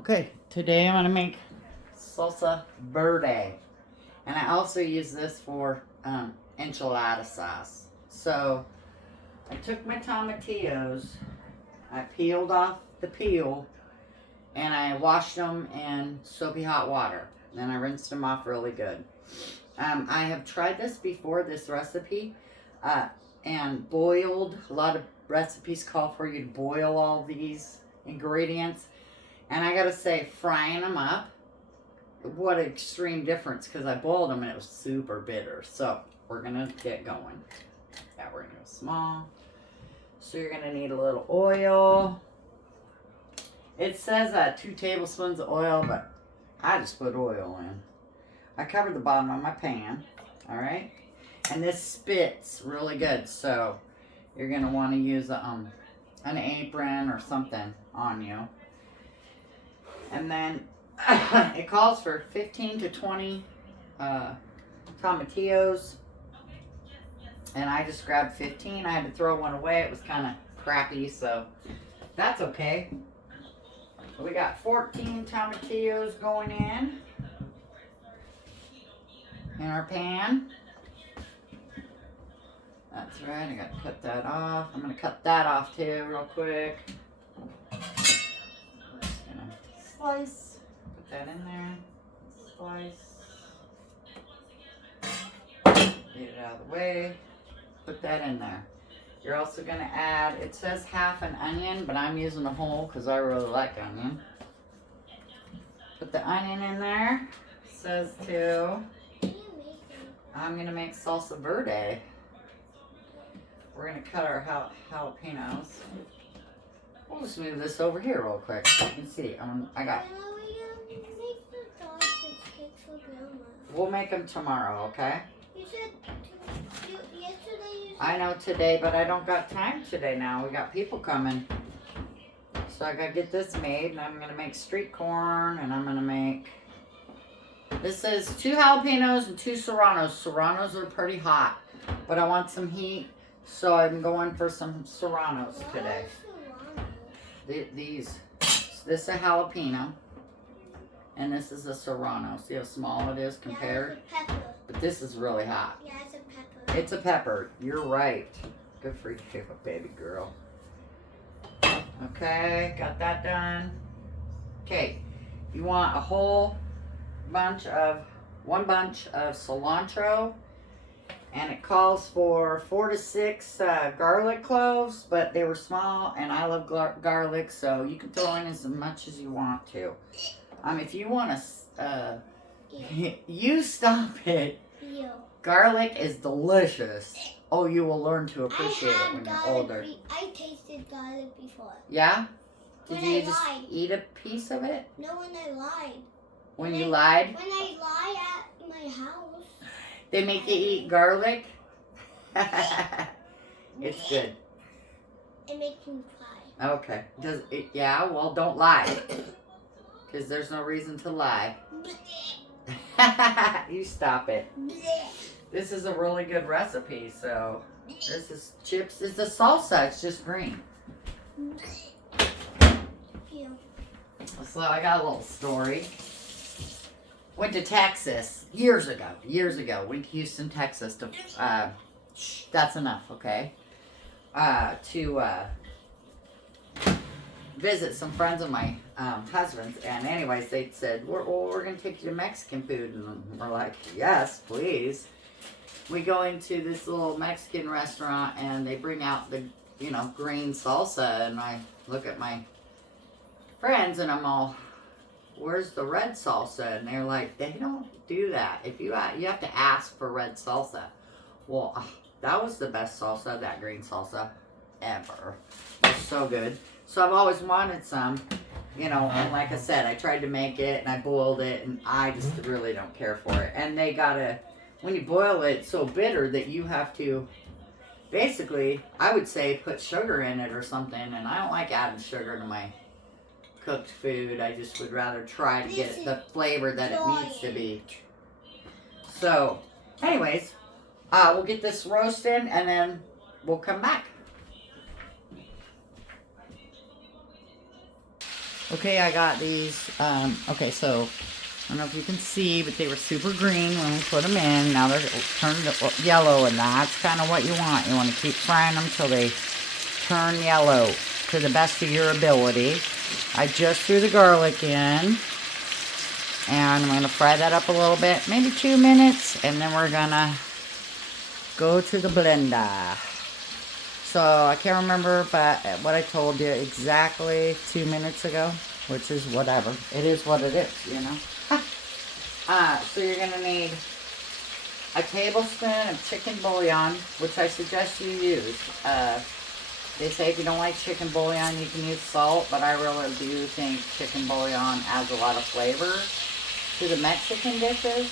Okay, today I'm going to make Salsa Verde. And I also use this for enchilada sauce. So, I took my tomatillos, I peeled off the peel, and I washed them in soapy hot water. Then I rinsed them off really good. I have tried this before, this recipe, and boiled. A lot of recipes call for you to boil all these ingredients. And I gotta say, frying them up, what an extreme difference, because I boiled them and it was super bitter. So, we're gonna get going. Yeah, we're gonna go small. So you're gonna need a little oil. It says 2 tablespoons of oil, but I just put oil in. I covered the bottom of my pan, all right? And this spits really good, so you're gonna wanna use an apron or something on you. And then it calls for 15 to 20 tomatillos. And I just grabbed 15. I had to throw one away. It was kind of crappy, so that's okay. We got 14 tomatillos going in our pan. That's right. I got to cut that off. I'm going to cut that off too real quick. Slice, put that in there, slice, get it out of the way, put that in there. You're also going to add, it says half an onion, but I'm using a whole because I really like onion. Put the onion in there. It says I'm going to make salsa verde. We're going to cut our jalapeños. We'll just move this over here real quick so you can see. I got. We'll make them tomorrow, okay? You said yesterday. I know today, but I don't got time today now. We got people coming. So I gotta get this made, and I'm gonna make street corn, and I'm gonna make. This is 2 jalapenos and 2 serranos. Serranos are pretty hot, but I want some heat, so I'm going for some serranos today. This is a jalapeno, and this is a serrano. See how small it is compared? Yeah, it's a pepper. But this is really hot. Yeah, it's a pepper. It's a pepper. You're right. Good for you, baby girl. Okay, got that done. Okay, you want a whole bunch of, 1 bunch of cilantro. And it calls for 4 to 6 garlic cloves, but they were small, and I love garlic, so you can throw in as much as you want to. If you want to, you stop it. Ew. Garlic is delicious. Oh, you will learn to appreciate it when you're older. I tasted garlic before. Yeah? Did When you I just lied. eat a piece of it? No, when I lied. When you lied? When I lied at my house. They make you eat garlic? It's good. It makes me cry. Okay. Does it? Yeah. Well, don't lie, because there's no reason to lie. You stop it. This is a really good recipe. So this is chips. It's a salsa. It's just green. Ew. So I got a little story. Went to Texas years ago. Went to Houston, Texas to, that's enough, okay? To visit some friends of my husband's. And anyways, they said, we're going to take you to Mexican food. And we're like, yes, please. We go into this little Mexican restaurant, and they bring out the, green salsa. And I look at my friends, and I'm all, where's the red salsa? And they're like, they don't do that. If you have to ask for red salsa. Well, that was the best salsa, that green salsa, ever. It was so good. So I've always wanted some, and like I said, I tried to make it, and I boiled it, and I just really don't care for it. And they when you boil it, it's so bitter that you have to, basically, I would say, put sugar in it or something, and I don't like adding sugar to my cooked food. I just would rather try to get the flavor that it needs to be. So, anyways, we'll get this roasting, and then we'll come back. Okay, I got these. Okay, so I don't know if you can see, but they were super green when we put them in. Now they're turned yellow, and that's kind of what you want. You want to keep frying them till they turn yellow to the best of your ability. I just threw the garlic in, and I'm going to fry that up a little bit, maybe 2 minutes, and then we're going to go to the blender. So I can't remember, but what I told you exactly 2 minutes ago, which is whatever. It is what it is, you know. So you're going to need a tablespoon of chicken bouillon, which I suggest you use. They say if you don't like chicken bouillon, you can use salt, but I really do think chicken bouillon adds a lot of flavor to the Mexican dishes.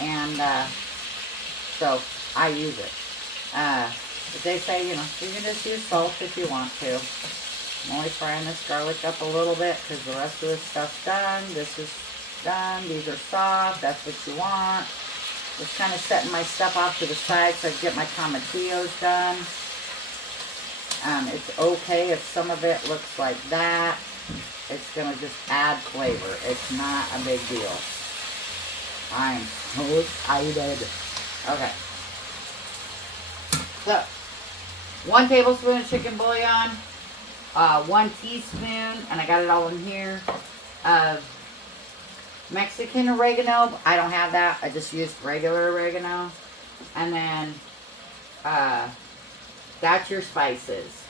And so I use it. But they say, you know, you can just use salt if you want to. I'm only frying this garlic up a little bit because the rest of this stuff's done. This is done. These are soft. That's what you want. Just kind of setting my stuff off to the side so I can get my tomatillos done. It's okay if some of it looks like that. It's going to just add flavor. It's not a big deal. I'm so excited. Okay. So, 1 tablespoon of chicken bouillon, 1 teaspoon, and I got it all in here, of Mexican oregano. I don't have that. I just used regular oregano. And then, that's your spices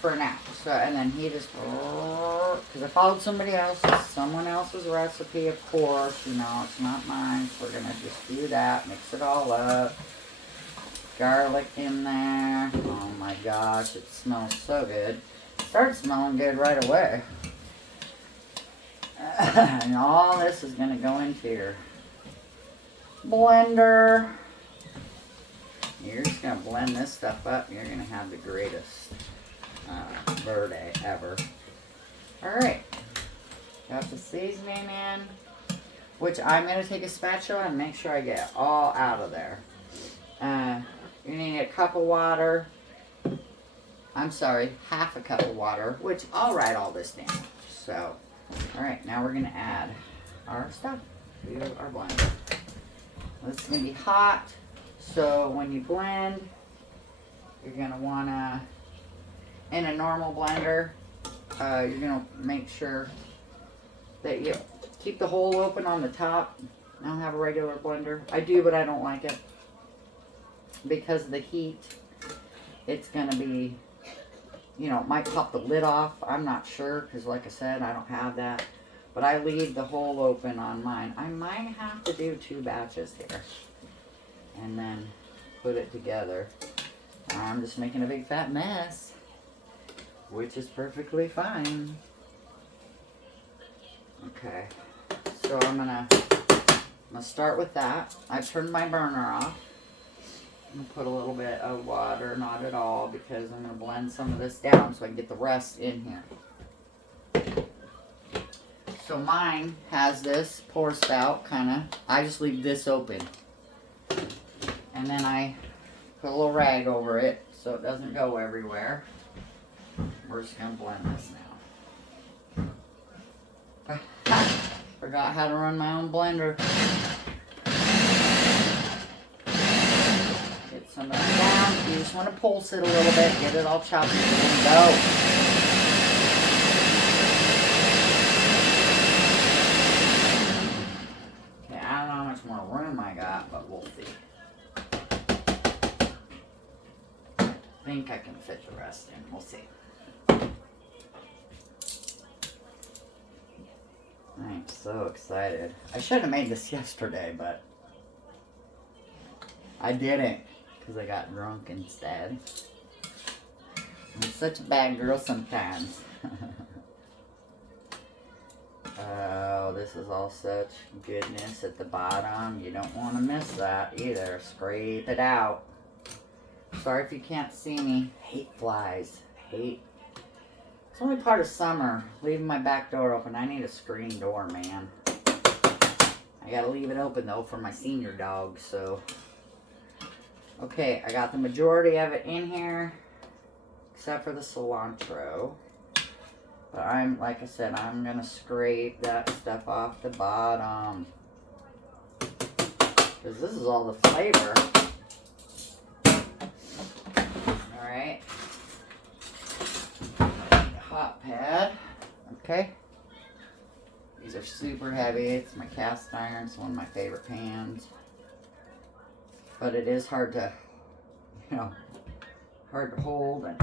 for now. So, and then he just, because I followed someone else's recipe, of course, you know, it's not mine. So we're going to just do that, mix it all up. Garlic in there. Oh my gosh, it smells so good. It started smelling good right away. And all this is going to go into your blender. You're just going to blend this stuff up. And you're going to have the greatest verde ever. Alright. Got the seasoning in. Which I'm going to take a spatula and make sure I get it all out of there. You need a cup of water. I'm sorry, half a cup of water, which I'll write all this down. So, alright, now we're going to add our stuff to our blender. This is going to be hot, so when you blend, you're going to want to, in a normal blender, you're going to make sure that you keep the hole open on the top. I don't have a regular blender. I do, but I don't like it. Because of the heat, it's going to be, you know, it might pop the lid off. I'm not sure, because like I said, I don't have that. But I leave the hole open on mine. I might have to do 2 batches here. And then put it together. I'm just making a big fat mess. Which is perfectly fine. Okay. So I'm going to start with that. I've turned my burner off. I'm going to put a little bit of water, not at all, because I'm going to blend some of this down so I can get the rest in here. So mine has this pour spout, kind of. I just leave this open. And then I put a little rag over it so it doesn't go everywhere. We're just going to blend this now. Forgot how to run my own blender. Get some of that down. You just want to pulse it a little bit, get it all chopped and go. Okay, I don't know how much more room I got, but we'll see. I think I can fit the rest in. We'll see. I'm so excited. I should have made this yesterday, but I didn't because I got drunk instead. I'm such a bad girl sometimes. Oh, this is all such goodness at the bottom. You don't want to miss that either. Scrape it out. Sorry if you can't see me. Hate flies. Hate. It's only part of summer. Leaving my back door open. I need a screen door, man. I gotta leave it open though for my senior dog, so. Okay, I got the majority of it in here, except for the cilantro. But I'm, like I said, I'm going to scrape that stuff off the bottom. Because this is all the flavor. Alright. Hot pad. Okay. These are super heavy. It's my cast iron. It's one of my favorite pans. But it is hard to, hard to hold. And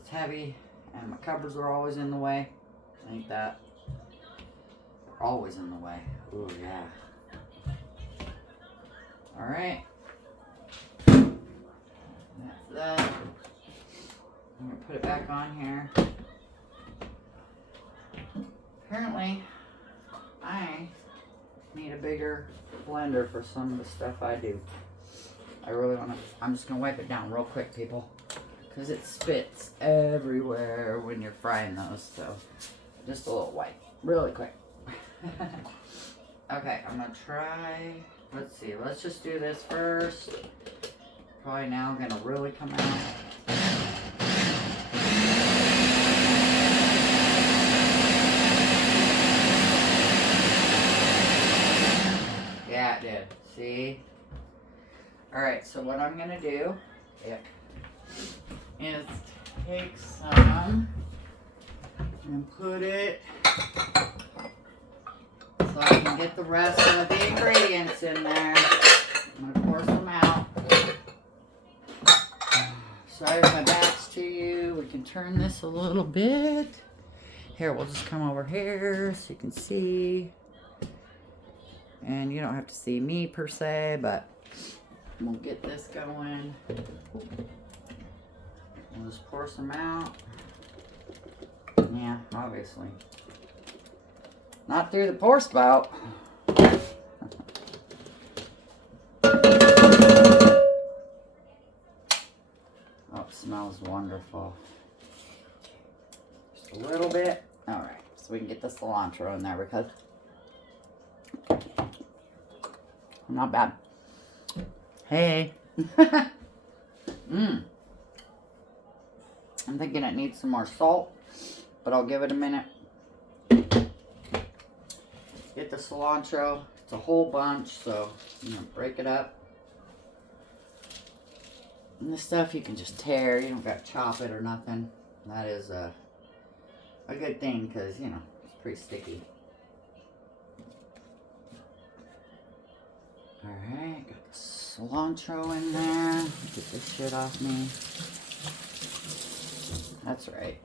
it's heavy. And my covers are always in the way. Ain't that? They're always in the way. Ooh, yeah. Alright. That's that. I'm going to put it back on here. Apparently, I need a bigger blender for some of the stuff I do. I really want to, I'm just going to wipe it down real quick, people. Because it spits everywhere when you're frying those. So, just a little wipe. Really quick. Okay, I'm going to try, let's see. Let's just do this first. Probably now going to really come out. Yeah, it did. See? Alright, so what I'm going to do is take some and put it so I can get the rest of the ingredients in there. I'm going to pour some out. Sorry if my back's to you. We can turn this a little bit. Here, we'll just come over here so you can see. And you don't have to see me per se, but we'll get this going. We'll just pour some out. Yeah, obviously. Not through the pour spout. Oh, it smells wonderful. Just a little bit. Alright, so we can get the cilantro in there because not bad. Hey. I'm thinking it needs some more salt, but I'll give it a minute. Get the cilantro. It's a whole bunch, so I'm going to break it up. And this stuff you can just tear. You don't got to chop it or nothing. That is a good thing because, it's pretty sticky. Alright, got the cilantro in there. Get this shit off me. That's right.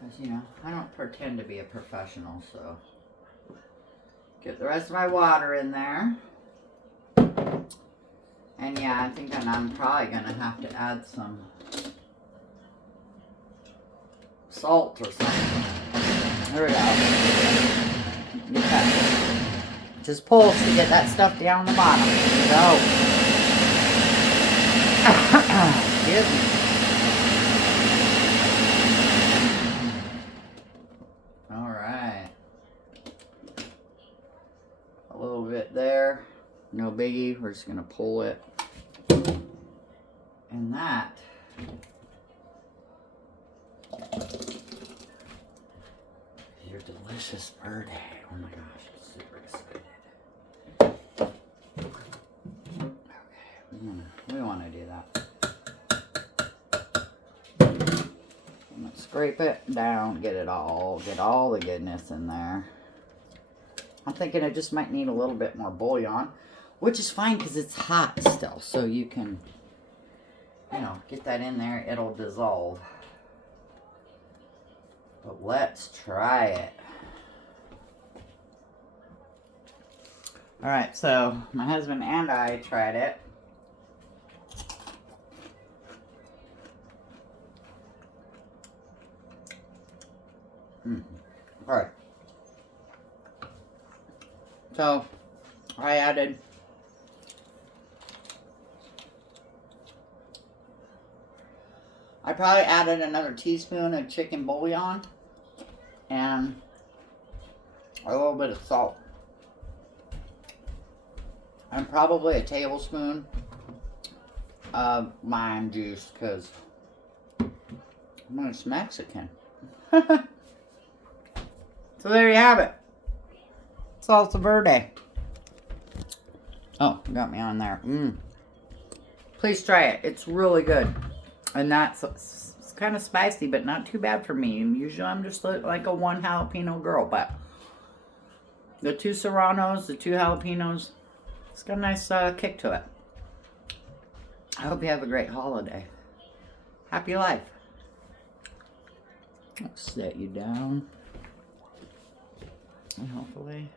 Because, I don't pretend to be a professional, so. Get the rest of my water in there. And yeah, I think I'm probably going to have to add some salt or something. There we go. Get that. Just pulse to get that stuff down the bottom. So, excuse me. All right. A little bit there. No biggie. We're just going to pull it. And that is your delicious verde. Oh my gosh, I'm super excited. We want to do that. I'm going to scrape it down, get all the goodness in there. I'm thinking it just might need a little bit more bouillon, which is fine because it's hot still. So you can, get that in there. It'll dissolve. But let's try it. Alright, so my husband and I tried it. Alright. So, I probably added another teaspoon of chicken bouillon and a little bit of salt. And probably a tablespoon of lime juice because it's Mexican. So there you have it. Salsa Verde. Oh, got me on there. Please try it. It's really good. And it's kind of spicy, but not too bad for me. And usually I'm just like a one jalapeno girl, but the 2 Serranos, the 2 jalapenos, it's got a nice kick to it. I hope you have a great holiday. Happy life. I'll set you down. And hopefully